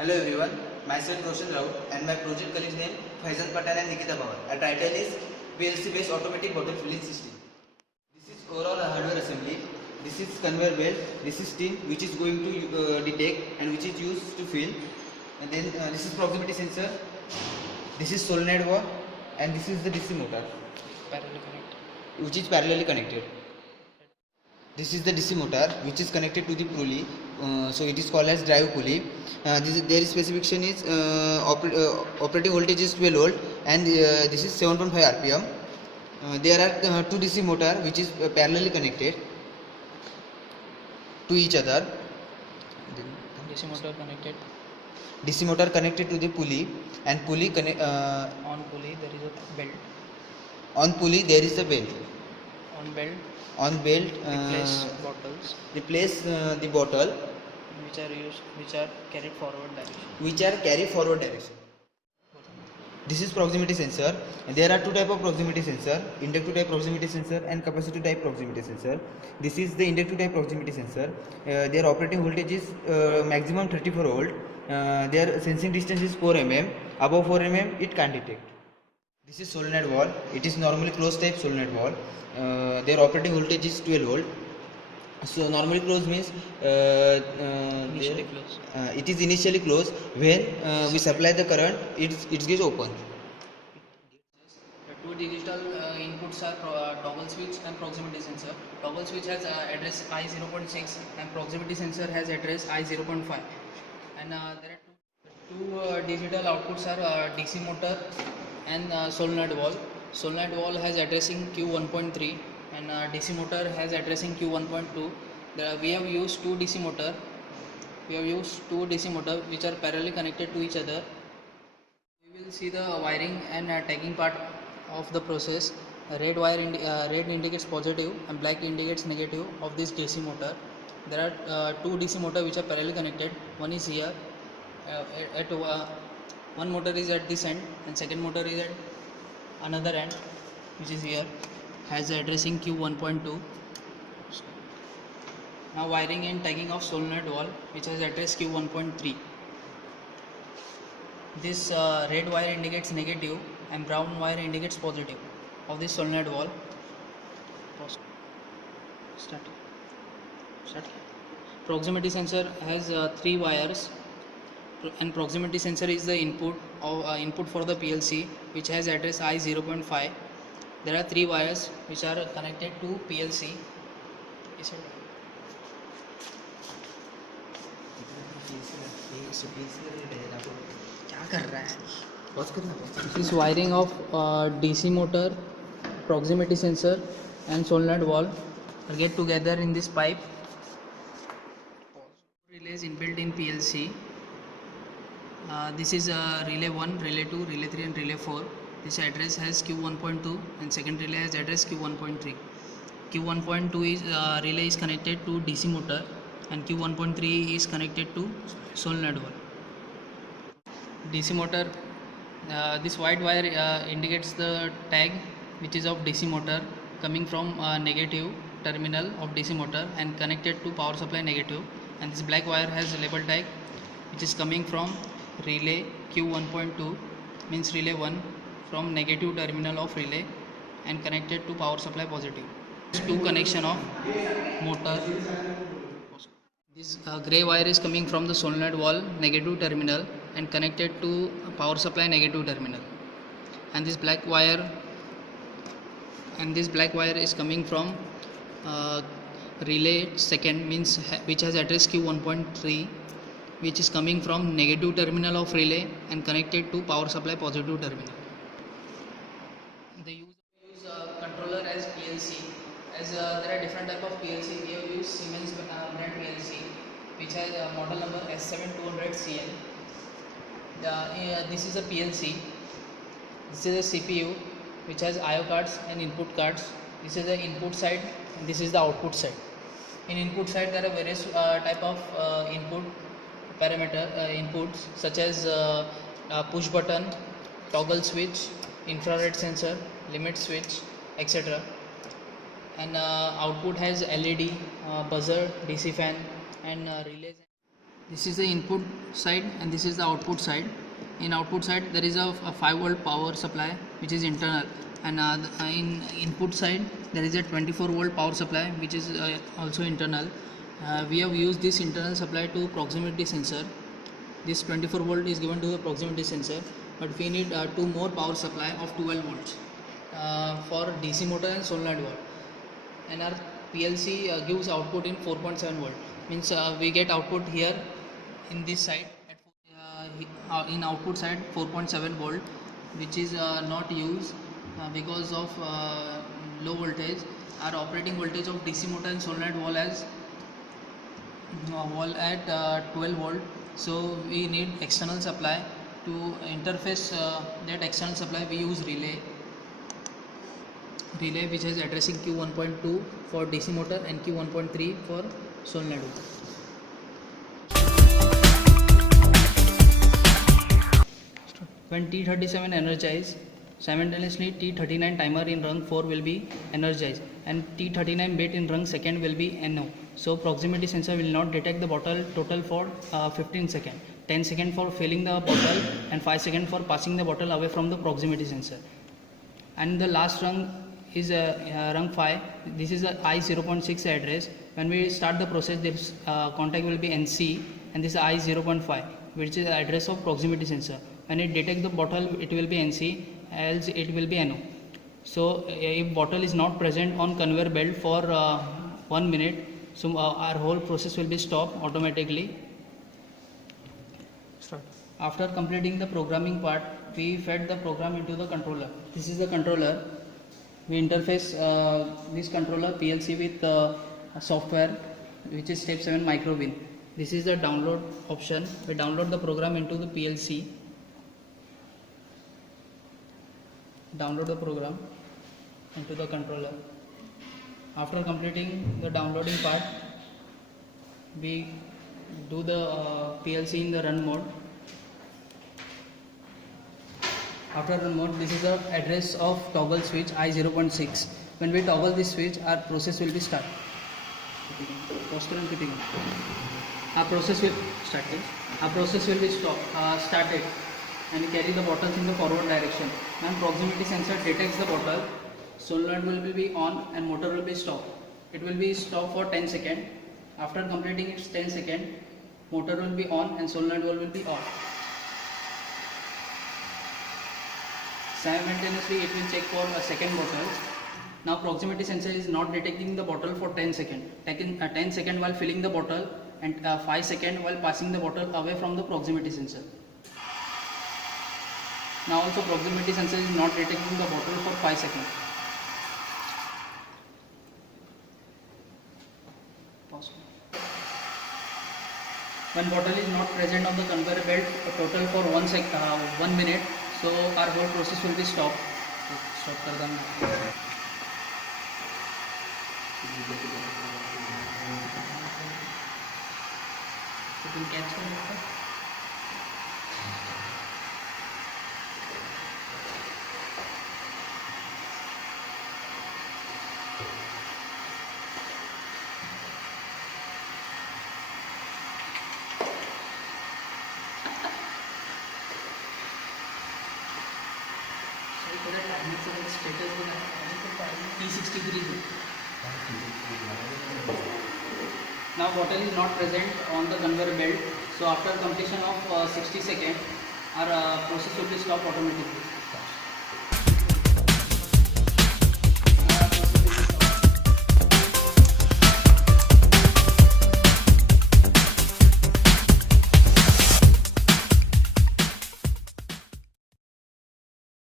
Hello everyone, myself Roshan Rao and my project colleagues name Faizan Patel and Nikita Pawar. Our title is PLC based automatic bottle filling system. This is overall a hardware assembly. This is conveyor belt. This is tin which is going to detect and which is used to fill. And then this is proximity sensor. This is solenoid valve and this is the DC motor which is parallelly connected. This is the DC motor which is connected to the pulley, so it is called as drive pulley. Their specification is operating voltage is 12 volt and this is 7.5 rpm. There are two DC motor which is parallelly connected to each other. DC motor connected. DC motor connected to the pulley and pulley On pulley there is a belt. on pulley there is a belt. On belt On belt replace bottles replace the bottle which are carried forward direction. which are carry forward direction. This is proximity sensor. There are two type of proximity sensor: inductive type proximity sensor and capacitive type proximity sensor. This is the inductive type proximity sensor. Their operating voltage is maximum 34 volt. Their sensing distance is 4 mm. Above 4 mm it can't detect. This is solenoid valve. It is normally closed type solenoid valve. Their operating voltage is 12 volt. So normally closed means Initially closed. it is initially closed. When we supply the current, it gets open. The two digital inputs are toggle switch and proximity sensor. Toggle switch has address I0.6 and proximity sensor has address I0.5. And there are two digital outputs are DC motor and solenoid valve. Solenoid valve has addressing Q1.3 and DC motor has addressing Q1.2. We have used two DC motor. We have used two DC motor which are parallelly connected to each other. We will see the wiring and tagging part of the process. Red red indicates positive and black indicates negative of this DC motor. There are two DC motor which are parallelly connected. One is here. One motor is at this end and second motor is at another end, which is here, has addressing Q1.2. Now wiring and tagging of solenoid valve which has address Q1.3. This red wire indicates negative and brown wire indicates positive of this solenoid valve. Start. Proximity sensor has three wires, and proximity sensor is the input for the PLC which has address I0.5. There are three wires which are connected to PLC. This is wiring of DC motor, proximity sensor and solenoid valve are get together in this pipe. Relays inbuilt in PLC. This is relay 1, relay 2, relay 3 and relay 4. This address has Q1.2 and second relay has address Q1.3. Q1.2 is relay is connected to DC motor and Q1.3 is connected to solenoid valve. DC motor, this white wire indicates the tag which is of DC motor coming from negative terminal of DC motor and connected to power supply negative, and this black wire has label tag which is coming from relay Q1.2 means relay 1 from negative terminal of relay and connected to power supply positive. Two connection of motor. This grey wire is coming from the solenoid valve negative terminal and connected to power supply negative terminal, and this black wire is coming from relay second means which has address Q1.3, which is coming from negative terminal of relay and connected to power supply positive terminal. They use controller as PLC, as there are different type of PLC. We have used Siemens brand PLC which has model number S7200CL. This is a PLC. This is a CPU which has IO cards and input cards. This is the input side and this is the output side. In input side there are various type of input parameter inputs such as push button, toggle switch, infrared sensor, limit switch, etc. And output has LED, buzzer, DC fan and relays. This is the input side and this is the output side. In output side there is a 5-volt power supply which is internal, and in input side there is a 24-volt power supply which is also internal. We have used this internal supply to proximity sensor. This 24 volt is given to the proximity sensor, but we need 2 more power supply of 12 volts for DC motor and solenoid valve. And our PLC gives output in 4.7 volt, means we get output here in this side at in output side 4.7 volt, which is not used because of low voltage. Our operating voltage of DC motor and solenoid valve has wall at 12 volt, so we need external supply. To interface that external supply we use relay which has addressing Q1.2 for DC motor and Q1.3 for solenoid valve. When T37 energized, simultaneously T39 timer in rung 4 will be energized and T39 bit in rung second will be NO. So proximity sensor will not detect the bottle total for 15 seconds, 10 seconds for filling the bottle and 5 seconds for passing the bottle away from the proximity sensor. And the last rung is rung 5. This is a I0.6 address. When we start the process, this contact will be NC and this is I0.5, which is the address of proximity sensor. When it detects the bottle, it will be NC, else it will be NO. So if bottle is not present on conveyor belt for 1 minute, so our whole process will be stopped automatically. Start. After completing the programming part, we fed the program into the controller. This is the controller. We interface this controller PLC with software, which is step 7 microwin. This is the download option. We download the program into the PLC. Download the program into the controller. After completing the downloading part, we do the PLC in the run mode. After run mode, this is the address of toggle switch I0.6. When we toggle this switch, our process will be started. Our process will be started, and carry the bottles in the forward direction. When proximity sensor detects the bottle, solenoid will be on and motor will be stopped. It will be stopped for 10 seconds. After completing its 10 seconds, motor will be on and solenoid will be off. Simultaneously, it will check for a second bottle. Now proximity sensor is not detecting the bottle for 10 seconds. Taking 10 seconds while filling the bottle and 5 seconds while passing the bottle away from the proximity sensor. Now also proximity sensor is not detecting the bottle for 5 seconds. Pause. When bottle is not present on the conveyor belt total for 1 minute, so our whole process will be stopped. Stop कर देंगे. You can catch it. Status T63. Now bottle is not present on the conveyor belt, so after completion of 60 seconds, our process will be stopped automatically.